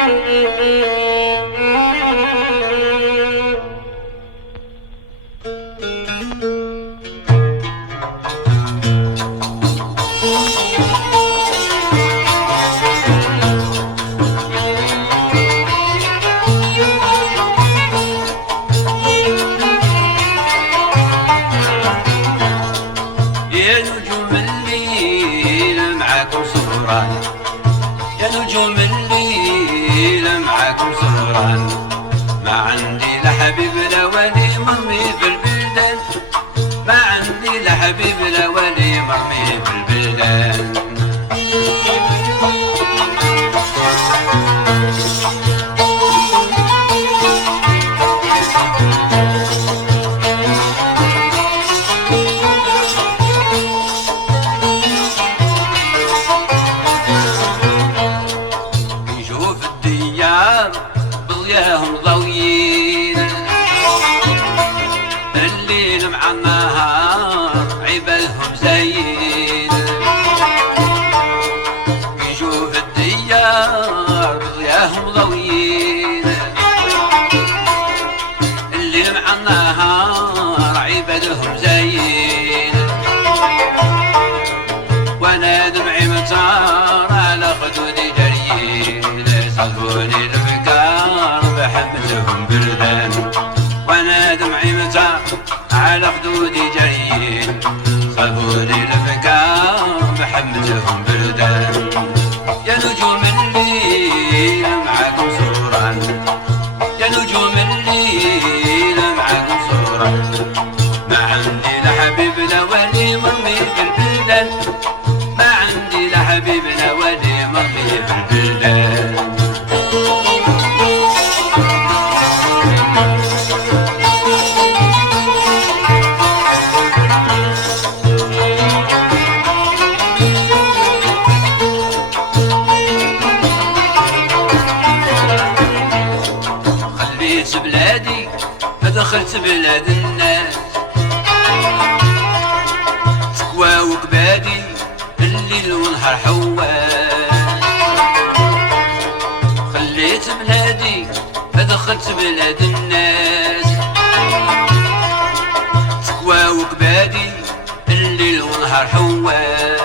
يا نجوم الليل معاكم سهران، يا نجوم الليل معاكم سهران، ما عندي لا حبيب لا ولي مرمي في البلدان، ما عندي لا حبيب لا ولي مرمي في البلدان. بضياهم ضويين الليل مع النهار عبالهم زين، يجوا في الديار بضياهم ضويين الليل مع النهار عبالهم زين، وانا دمعي مطار على خدودي جريين صلبوني بحملهم بردان، وانا دمعي متى على خدودي جريين صلبوني الافكار بحملهم بردان. يا نجوم الليل معاكم سهران، يا نجوم الليل معاكم سهران، ما عندي لا حبيب لا ولي مرمي في البلدان، ما عندي لا حبيب لا ولي مرمي في البلدان. بلادي فدخلت بلاد الناس، سكوى وكبادي الليل ونهار حواس، خليت بلادي فدخلت بلاد الناس، سكوى وكبادي الليل ونهار حواس،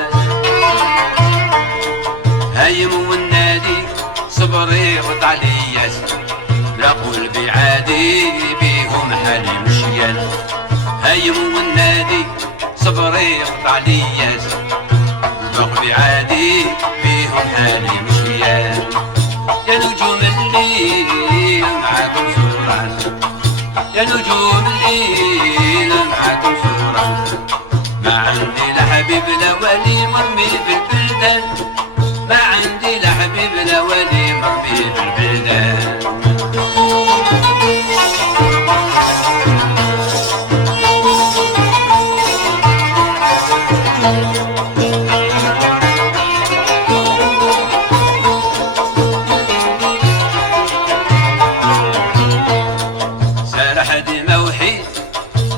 هايم والنادي صبري وطعليات، نقول بعادي بيهم حالي مشيان، هايم والنادي صبري قطع لياس، نقول بعادي بيهم حالي مشيان. يا نجوم الليل معاكم سهران، يا نجوم الليل معاكم سهران، ما عندي لا حبيب لا ولي مرمي في البلدان، ما عندي لا حبيب لا ولي مرمي في البلدان. سارح ديما وحيد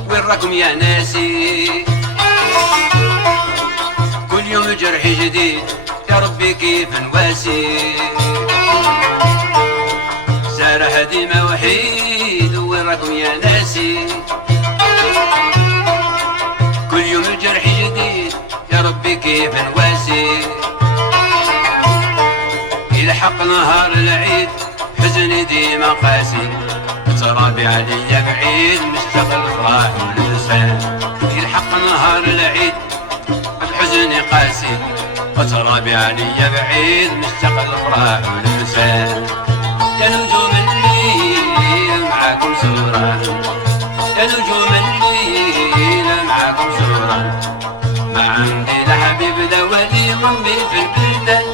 وين راكم يا ناسي، كل يوم جرح جديد يا ربي كيف نواسي، سارح ديما وحيد وين راكم يا ناسي، كل يوم جرح جديد يا ربي كيف نواسي، يلحق نهار العيد حزني ديما قاسي، ترابي عليا بعيد مشتاق الافراح والانسان، يلحق نهار العيد بحزني قاسي، وترابي عليا بعيد مشتاق الافراح والانسان. يا نجوم الليل معاكم سهران، يا نجوم الليل معاكم سهران، ما عندي لا حبيب لا ولي مرمي في البلدان،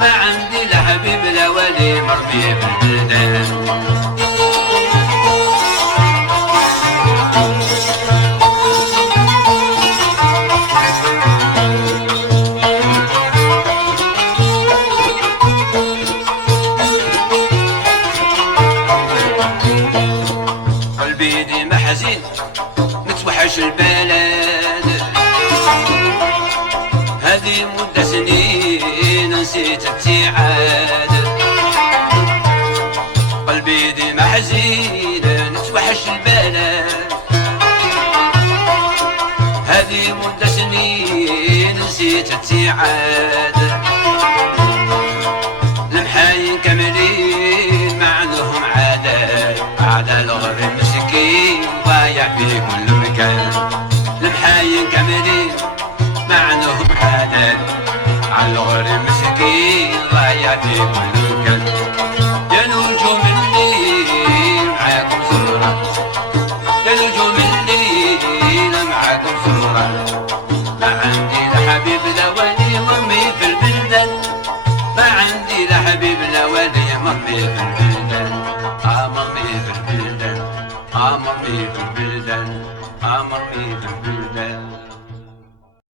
ما عندي لا حبيب لا ولي مرمي في البلدان. قلبي ديما حزين نتوحش البلد، هذه مدة سنين نسيت ابتعاد، حزين نتوحش البلد، هذه مدة سنين نسيت التعاد. المحاين كاملين ما عندهم عادات، عدا الغرب مسكين ضايع في كل مكان. المحاين كاملين ما عندهم عادات، على الغرب مسكين ضايع في كل مكان. يا نجوم الليل معاكم صورة، يا نجوم الليل معاكم صورة. ما عندي لا حبيب لا ولي مامي في البلدان، ما عندي لا حبيب لا ولي مامي في البلدان. مامي في البلدان، مامي في البلدان، مامي في البلدان.